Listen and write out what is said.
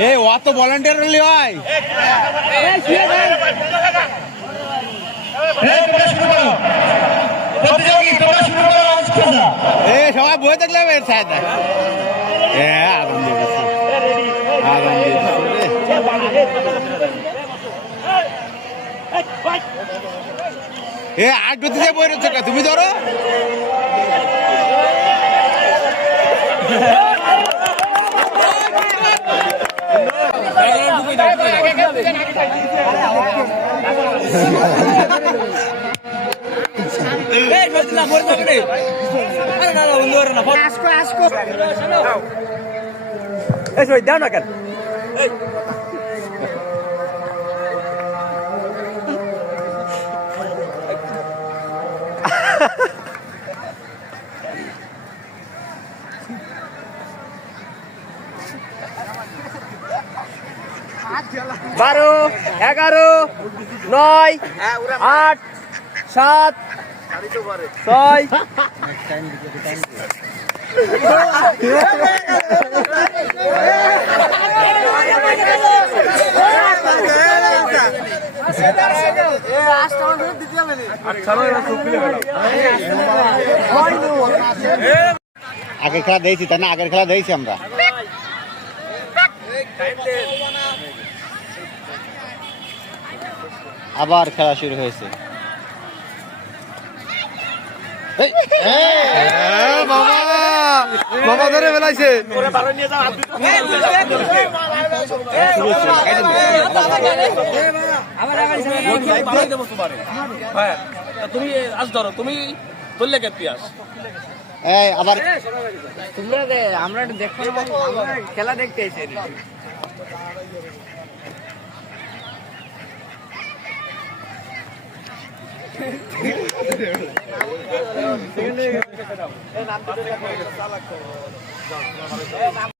এ ও তো ভলান্টিয়ার হয় এ সবাই বই দেখলে এ আট গতি দিয়ে বই রয়েছে তুমি ধরো দাও না কেন বারো 11 9 8 7 6 আগের খেলা দিয়েছি তাই না আগের খেলা দিয়েছি আমরা আবার খেলা শুরু হয়েছে বাবা ধরে বেলাইছে তুমি আজ ধরো তুমি ধরলে কে পিয়াস আবার তোমরা আমরা দেখো খেলা দেখতে এসে